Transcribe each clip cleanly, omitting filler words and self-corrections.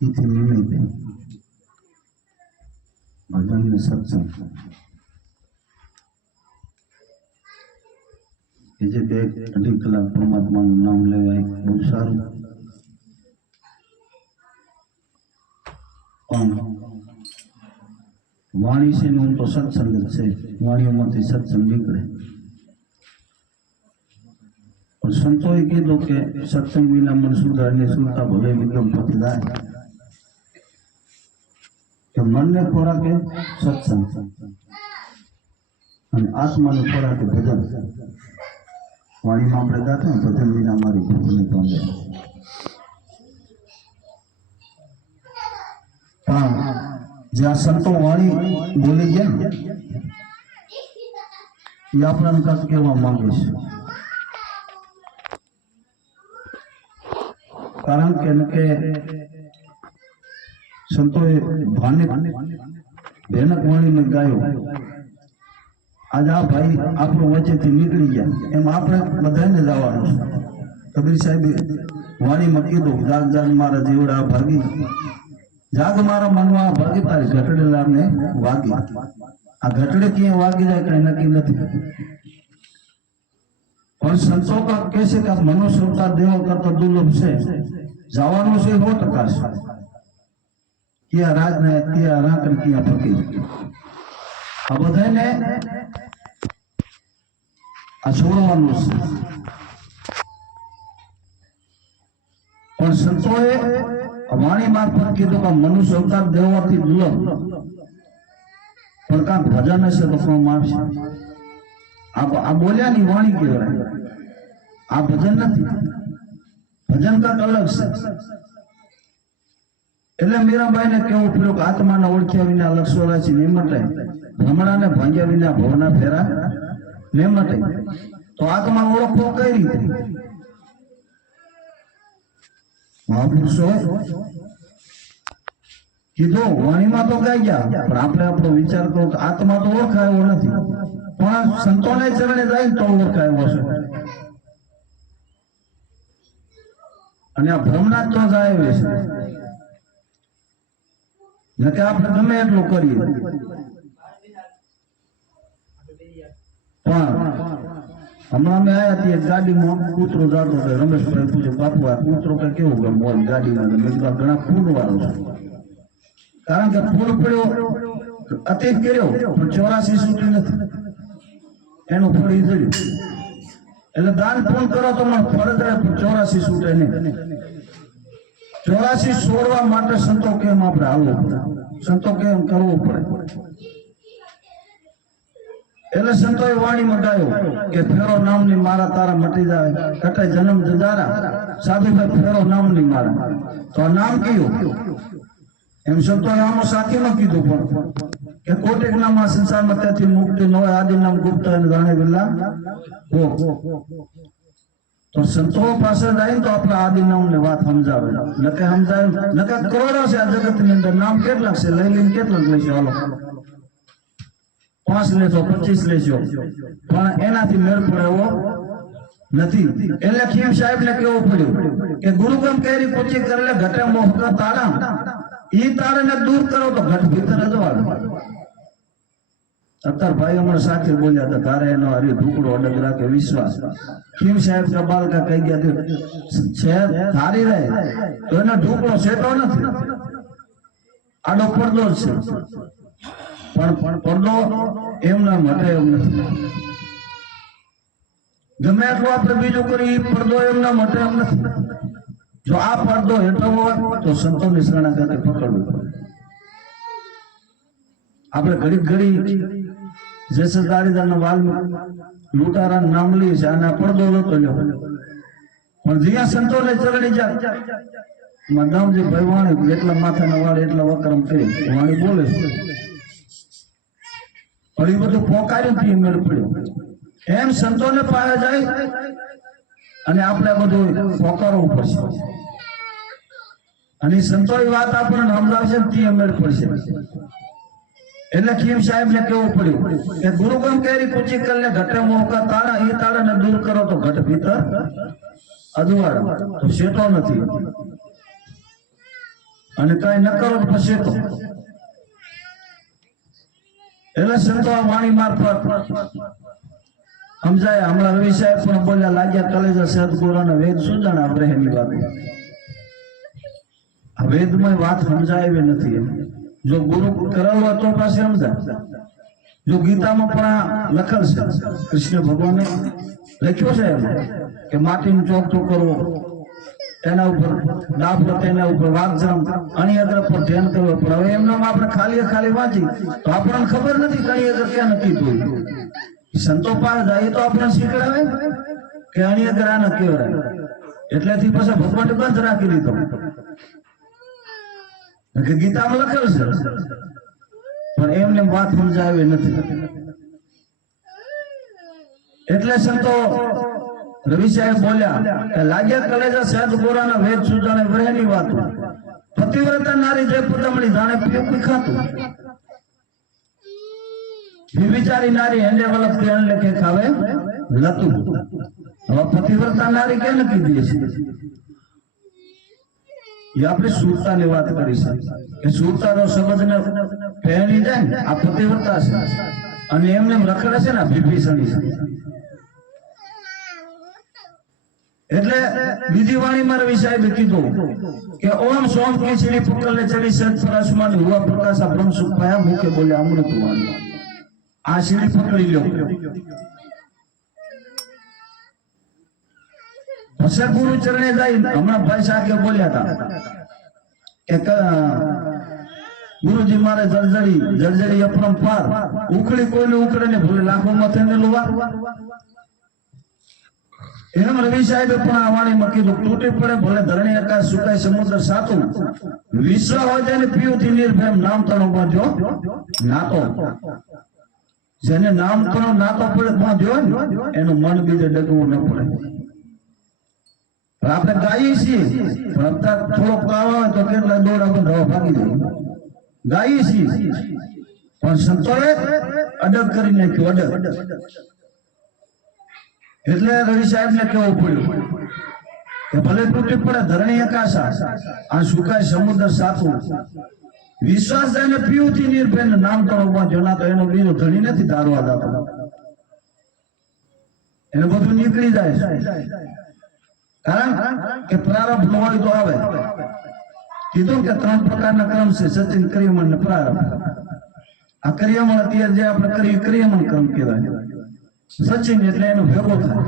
इथे निमित्ते भजन में सत्संग जे બે અઢી કલાક પરમાત્માનું નામ લેવાય બહુ સારું, પણ વાણી છે ને તો સત્સંગ જ છે, વાણીઓમાંથી સત્સંગ નીકળે. પણ સંતોએ કીધું કે સત્સંગ વિના મન સુધારને સુરતા ભલે વિક્રમ પતિ જાય, કે મનને ખોરાકે સત્સંગ અને આત્માને ખોરાકે ભજન. વાણીમાં આપણે ગાતા ને ભજન વિના મારી ભૂખ નહીં પહોંચે. પણ જ્યાં સંતો વાણી બોલી ગયા ને એ આપણને કાંક કહેવા માંગે છે. કારણ કે સંતોએ ભયાનક વાણીને ગાયો. आज आ भाई आप वच्चे थी निकली गया एम आपने बधाने जवानुं छे. कबीर साहेब वाणी में कीधुं जाग जाग मारा जीवड़ा भागी, जाग मारा मनवा भागी तारी घटड़े लाने वागी. आ घटड़े किए वागी जाए कहीं नक्की नहीं. और संतों का कैसे का मनुष्य का देव का तो दुर्लभ से जवानों से 100% किया राज ने किया राकड़ किया फकीर. अब बधाने आ छोड़वानुं छे. पण संतोए वाणी मार्फत कीधुं के मनुष्य अवतार देवाथी दुर्लभ, पण कांक भजन हशे तो कोण आवशे. आ बोल्यानी वाणी कहेवाय, आ भजन नथी. भजन कांक अलग छे. એટલે મીરાબાઈને કેવું પડ્યું કે આત્માને ઓળખ્યા વિના લક્ષોરાશી નિમટે, ભ્રમણાને ભાંગ્યા વિના ભવના ફેરા નિમટે. તો આત્મા ઓળખવો કઈ રીતે? મહાપુરુષો કીધું વાણીમાં તો ગાઈ ગયા, પણ આપણે આપણો વિચાર કરો કે આત્મા તો ઓળખાયો નથી, પણ સંતોને ચરણે જાય તો ઓળખાયો છે. અને આ ભ્રમણા તો જાય છે न कि आपने गमे एटલું કરીએ. પણ હમણાં મેં આયા હતી ગાડીમાં કૂતરો જાતો હતો. રમેશભાઈ પૂછે બાપુ આ કૂતરો કે કેવું ગમ બોલ ગાડીમાં? મેં કીધું ઘણા ફૂલ વાળો છે. કારણ કે ફૂલ પડ્યો અતિક કર્યો પણ 84 છૂટી નથી, એનું ફળ ઈ જડ્યું. એટલે દાન પૂર્ણ કરો તો મને ફળ જડે પણ 84 છૂટે નહીં. 84 છોડવા માટે સંતો કેમ આપણે આવવું પડે, સંતો કેમ કરવું પડે. એટલે સંતોએ વાણીમાં ગાયો કે ફેરો નામની મારા તારા મટી જાય, કટે જન્મ જજારા સાધુભાઈ ફેરો નામની મારા. તો આ નામ કયું? એમ સંતોએ આમાં સાખીમાં કીધું પણ કે કોટેક નામ આ સંસારમાં ત્યાંથી મુક્તિ ન હોય, આદિ નામ ગુપ્ત અને જાણે વિલા હો. तो संतो पास जाए तो अपना आदि नाम ने बात समझावे, नके समझावे नके करोड़ों से आ जगत ની અંદર નામ કેટલા છે લઈ લઈને કેટલા લેશો? હાલો 5 લેશો 25 લેશો, પણ એનાથી મેળ પડે એવો નથી. એટલે ખીમ સાહેબ ને કેવું પડ્યું કે ગુરુગમ કેરી પૂછી કરલે ઘટે મોહ કા તારા, ઈ તારાને દૂર કરો તો ઘટ ભીતર અજવાળ. અત્યારે ભાઈ હમણાં સાથે બોલ્યા હતા તારે એનો હરી ઢુકડો અડગ રાખે વિશ્વાસ. ખીમ સાહેબ का बाल का कही गया છે ધારી રહે તો એનો ઢુકડો સેટો નથી, આડો પડદો છે. પણ પડદો એમના માટે એમ નથી. ગમે એટલું આપણે બીજું કરી પડદો એમના માટે એમ નથી. જો આ પડદો હેઠો હોય તો સંતોની શરણાગતિ પકડવું પડે. આપણે ઘડી ઘડી જેસલદારીદારના વાલ લૂંટારા નામ લઈએ છે, આના પડદો નતો લ્યો. પણ જ્યાં સંતોને ચરણી જાય મદામજી ભાઈ વાણી એટલા માથાના વાળ એટલા વકરમ કરી વાણી બોલે છે. પણ એ બધું પોકાર્યું થી મેળ પડ્યો. એમ સંતોને પાસે જાય અને આપણે બધું પોકારવું પડશે. અને સંતોની વાત આપણને સમજાવશે તે મેળ પડશે. એટલે ખીમ સાહેબ ને કેવું પડ્યું કે ગુરુગમ કેરી પૂછી કરલે ઘટે મોહ કા તારા, એ તારાને દૂર કરો તો ઘટ ભીતર અજવાળ. તો સેટો નથી. અને કઈ ન કરો તો પછી તો એટલે સંતો આ વાણી મારફત સમજાય. હમણાં રવિ સાહેબ પણ બોલ્યા, લાગ્યા કલેજા સદગુરુને વેદ શું જાણે બ્રહ્મની વાત. આ વેદમાં વાત સમજાય એવી નથી. જો ગુરુ કરેલો તો પાસે સમજાય. જો ગીતામાં પણ આ લખેલ છે, કૃષ્ણ ભગવાને લખ્યો છે કે માટીનું ચોકઠું કરવો, તેના ઉપર દાફલો, તેના ઉપર વાઘજરમ, અણિયદ્ર પર ધ્યાન કરવું. પણ હવે એમનો આપણે ખાલી વાંચી તો આપણને ખબર નથી કે અણિયદ્ર ક્યાં નક્કી થયું. સંતો પાસે જાય તો આપણને શીખડાવે કે અણિયદ્ર આને કહેવાય. એટલેથી પછી ભગવાન બંધ રાખી દીધો કે ગીતામાં લખેલ છે, પણ એમને વાત સમજાવી નથી. એટલે સંતો રવિ સાહેબ બોલ્યા કે લાગ્યા કલેજા સદગુરુના વેદ સુજાણે વહેની વાત. પતિવ્રતા નારી જે પદમણી જાણે પીવું ખાતું, વિચારી નારી હેંડે વલપ તેણ લેખે ખાવે લતું. હવે પતિવ્રતા નારી કે નક્કી દે છે એ આપણે સુરતાની વાત કરી છે કે સુરતાનો સમજને પહેરી જાય ને આ પતિવ્રતા છે, અને એમને રખડે છે ને વિભીષણી છે. એટલે બીજી વાણીમાં રવિ સાહેબે કીધું કે ઓમ સોમ કેસરી પુકલે ચડી સત પરસમાન હુઆ પ્રકાશા બ્રહ્મ સુખ પાયા મુખે બોલે અમૃત વાણી. આ સીડી પકડી લો. પછી ગુરુ ચરણે જાય. હમણાં ભાઈ સાહેબ બોલ્યા હતા કે ગુરુજી મારે જર્જરી અપરંપાર ઉખડી કોઈને ઉખડે ને ભલે લાખોમાં થઈને લોવાર. એમ રવિ સાહેબે પણ આ વાણીમાં કીધું, તૂટી પડે ભલે ધરણી આકાશ સુકાય સમુદ્ર સાતું, વિશ્વ હોય તેને પીયુથી નિર્ભેમ નામ તણો બાંધ્યો નાતો. જેને નામ તણો નાતો પડે બાંધ્યો ને એનું મન બીજે ડગવું ન પડે. આપણે ગાઈએ છીએ પણ અત્યારે થોડોક કાવ આવે તો કેટલા દોડા બંધ ભાગી જાય. ગાઈએ છીએ પણ સંતોએ અડગ કરી નાખ્યું, અડગ. એટલે રવિ સાહેબ ને કેવું પડ્યું કે ભલે તૂટી પડે ધરણી આકાશા આ સુકાય સમુદ્ર સાતું, વિશ્વાસ જઈને પીયુથી નિર્ભય નામ તણો બાંધ્યો ના તો એનો બીજો ધણી નથી ધારવા દાતો. એને બધું નીકળી જાય. કારણ કે પ્રારંભ હોય તો આવે. કીધું કે 3 પ્રકારના ક્રમ છે, સચિન, ક્રિયમણ ને પ્રારંભ. આ ક્રિયમણ અત્યારે જે આપણે કરીએ ક્રિયમણ ક્રમ કહેવાય. સચિન એટલે એનો ભેગો થાય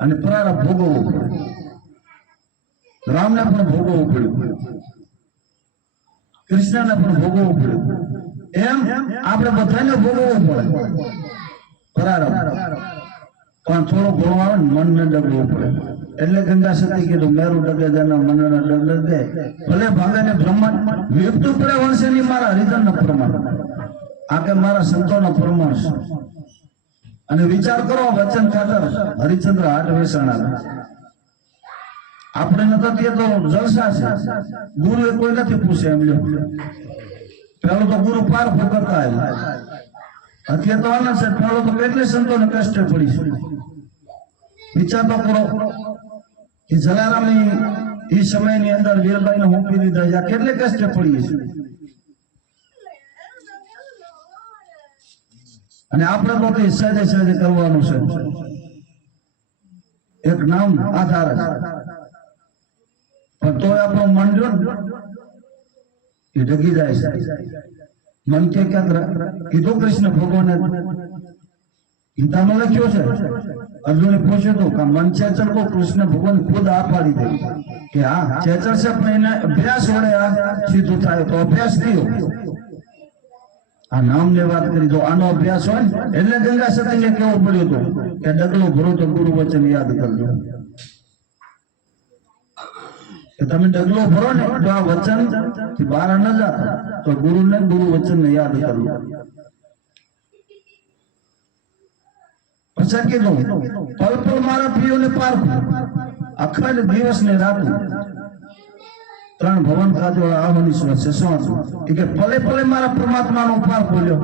અને પ્રારંભ ભોગવવો પડે. રામને પણ ભોગવવું પડ્યું, કૃષ્ણને પણ ભોગવવું પડ્યું. એમ આપણે બધાને ભોગવવું પડે પ્રારંભ. પણ થોડો ઘણો આવે ને મનને ડગવું પડે. એટલે ગંગા સતી કીધું મેરુ ડગે જેના મનના ડગે ભલે ભાગે ને બ્રહ્માંડ વ્યક્તિ પડે વંશે ની મારા હરિજનના પ્રમાણ. આ કે મારા સંતોના પ્રમાણ છે. અને વિચાર કરો વચન ખાતર હરિચંદ્ર હાટ વેસણા. આપણે નથી તો જલસા છે. ગુરુ એ કોઈ નથી પૂછે એમ લ્યો. પેલો તો ગુરુ પાર કરતા અત્યારે તો આનંદ છે. પેલો તો કેટલી સંતોને કષ્ટ પડી છે. વિચાર તો કરો કે જલારામની એ સમયની અંદર વીરબાઈને મૂકી દીધા, કેટલી કષ્ટ પડી છે. અને આપણે તો સહેજે સહેજે કરવાનું છે. એક નામ આધાર છે, પણ તોય આપણું મન જો એ ઢગી જાય છે. મન કે ક્યાંક કીધું કૃષ્ણ ભગવાને ગીતામાં લખ્યો છે. અર્જુને પૂછ્યું હતું કે મન ચેચર તો કૃષ્ણ ભગવાન ખુદ આ પાડી દે કે હા ચેચર છે, પણ એને અભ્યાસ વડે આ સીધું થાય. તો અભ્યાસ કયો? આ નામની વાત કરી દો. આનો અભ્યાસ હોય ને એટલે ગંગા સતીને કેવું પડ્યું હતું કે ડગલો ભરો તો ગુરુ વચન યાદ કરજો. કે તમે ડગલો ભરો ને તો આ વચન થી બહાર ન જાતા તો ગુરુને ગુરુ વચન ને યાદ કરજો. પછી કીધું પલ પલ મારા પ્રિયોને પારખું, અખંડ દિવસ ને રાત 3 ભવન ખાજો આહુનીશ્વર છે. શું કે પલે પલે મારા પરમાત્માનો પાર ખોલ્યો.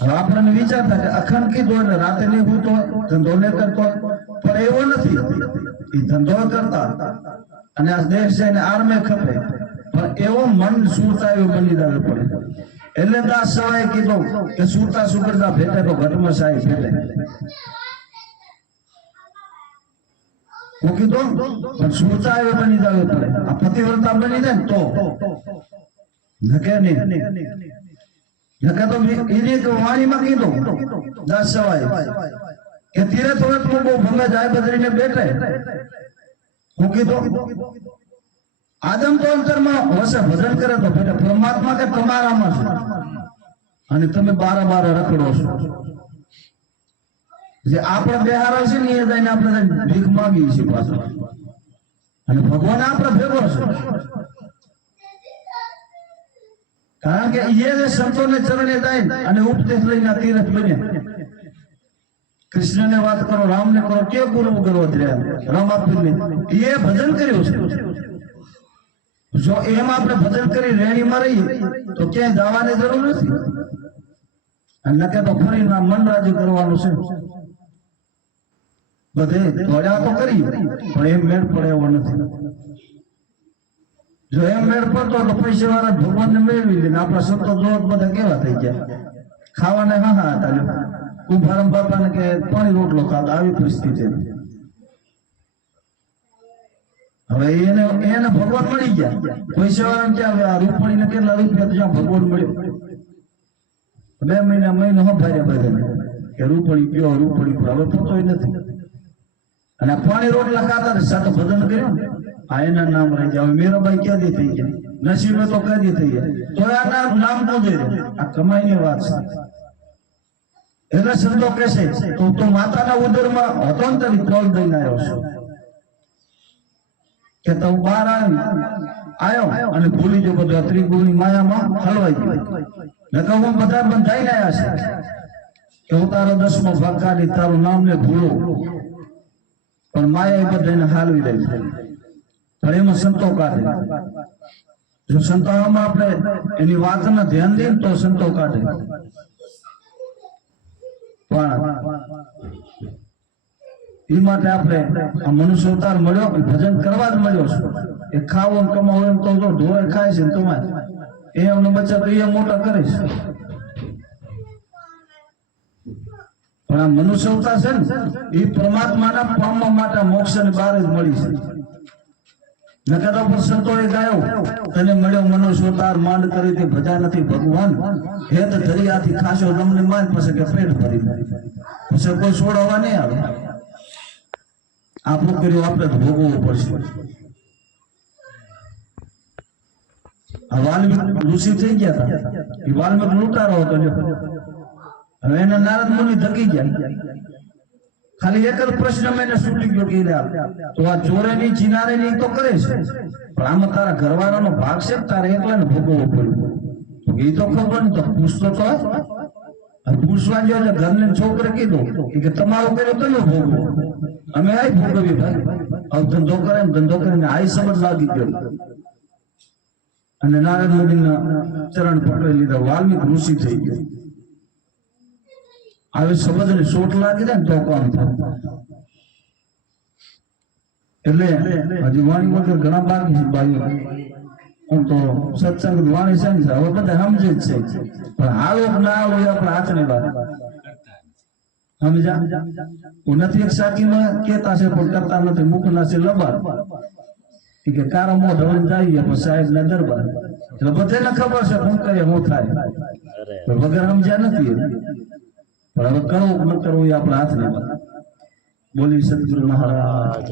હવે આપણને વિચારતા કે અખંડ કીધું એટલે રાતે નહીં ભૂતો ધંધો ને કરતો, પણ એવો નથી. એ ધંધો કરતા અને આ દેશ છે એને આર્મે ખપે પણ એવો મન સુરતા એવું બની જવું પડે. એટલે દાસ સવાએ કીધું કે સુરતા સુગરતા ભેટે તો ઘટમાં સાઈ ભેટે. હું કીધું પણ સુરતા એવું બની જવું પડે. આ પતિવ્રતા બની જાય ને તો નકે નહીં. નકે તો એની વાણીમાં કીધું દાસ સવાએ કે તીરે થોડે બહુ ભંગે જાય બદરીને બેઠે. હું કીધું આદમ તો અંતરમાં વસે ભજન કરે તો બેટા પરમાત્મા કે તમારામાં છે અને તમે બારે બારે રખડો છો. જે આપણે બેહારા છે ને એ જઈને આપણે ભીખ માંગીએ છીએ પાછળ અને ભગવાન આપણે ભેગો છે. કારણ કે એ જે સંતોને ચરણે જાય અને ઉપદેશ લઈને તીરથ બને. કૃષ્ણને વાત કરો, રામને કરો, કે ગુરુ કરો રામાપીરને એ ભજન કર્યું છે. જો એમ આપણે ભજન કરી રેણીમાં રહીએ તો ક્યાંય જવાની જરૂર નથી. અને નકે તો ફરી મન રાજી કરવાનું છે. બધે ધોળ્યા તો કરી પણ એમ મેળ પડે એવો નથી. જો એમ મેળ પડતો તો પૈસા વાળા ભગવાનને મેળવી લે. આપણા સંતો દોત બધા કેવા થઈ ગયા, ખાવાને હા હતા. કુંભારામ બાપાને કે પાણી રોટલો ખાતા, આવી પરિસ્થિતિ. હવે એને ભગવાન મળી ગયા. પૈસા વાળા ક્યાં આ રૂપણીને કેટલા રૂપિયા જ્યાં ભગવાન મળ્યો. 2 મહિનો હભાર્યા બધા કે રૂપણી કયો રૂપણી પર હવે પોતો નથી. અને પાણી રોટલા ખાતા સાથે ભજન કર્યું આ એના નામ રહી જાય. હવે મીરાબાઈ ક્યાંથી થઈ ગયા, નસીબે તો ક્યાંથી થઈ ગયા, તો આ નામ ન દે. આ કમાઈની વાત છે. એટલે સંતો કહેશે તો માતાના ઉદરમાં હતો ને તેની કોલ દઈને આવ્યો છું કે તું બહાર આવ્યો અને ભૂલી જો બધું ત્રિગુણની માયામાં હલવાઈ ગયો. નકર હું બધા બંધાઈને આવ્યા છે કે હું તારો 10મો ભાગ કાઢી તારું નામ ને ભૂલો, પણ માયા એ બધાને હાલવી દે. પણ એમાં સંતો કાઢે. જો સંતોમાં આપણે એની વાતના ધ્યાન દઈએ તો સંતો કાઢે. પણ એ માટે આપણે આ મનુષ્ય અવતાર મળ્યો ભજન કરવા જ મળ્યો છે. એ ખાવો કમાવો એમ તો ઢોરે ખાય છે ને તમારે એમને બચ્ચા તો એ મોટા કરે છે. પણ આ મનુષ્ય અવતાર છે ને એ પરમાત્માના પામવા માટે મોક્ષની બહાર જ મળી છે. નકર પર સંતોએ ગાયો તને મળ્યો મનુષ્ય અવતાર માંડ કરી તે ભજા નથી ભગવાન હેત દરિયાથી ખાશો તમને માન પછી કે પેટ ભરી પછી કોઈ છોડવા નહીં આવે. આપણું કર્યું આપણે ભોગવવું પડશે. આ વાલ્મીક ઋષિ થઈ ગયા હતા. એ વાલ્મીક લૂંટારો હતો. હવે એના નારદ મુનિ ધકી ગયા. ખાલી એક જ પ્રશ્ન મેં છૂટી ગયો કે તો આ ચોરે ની ચિનારે ની તો કરે છે પણ આમાં તારા ઘરવાળાનો ભાગ છે તારે એકલાને ભોગવવો પડ્યું. એ તો ખબર નહીં તો પૂછતો તો પૂછવા ગયો એટલે ઘરને છોકરે કીધું કે તમારું કર્યું તો ભોગવો, અમે આઈ ભોગવી ભાઈ. હવે ધંધો કરે ધંધો કરીને આઈ સમજ લાગી ગયો અને નારદ મુનિના ચરણ પકડી લીધા. વાલ્મીક ઋષિ થઈ ગયો. આવી સમજને ચોટ લાગી જાય ને તો કામ થાય. એટલે હજી વાણી વગર ઘણા બાકી છે ભાઈઓ. હું તો સત્સંગ વાણી છે ને હવે બધા સમજે જ છે પણ હાલો ના હાલો એ આપણા હાથની વાત. સમજા હું નથી એક સાકીમાં કેતા છે પણ કરતા નથી. મુખના છે લબાર કે કારો મોઢ ઢવળી જઈએ પણ સાહેબ ના દરબાર. એટલે બધાને ખબર છે શું કરીએ શું થાય વગર સમજ્યા નથી. પણ હવે કરવું ન કરવું એ આપણા હાથની વાત. બોલી સદગુરુ મહારાજ.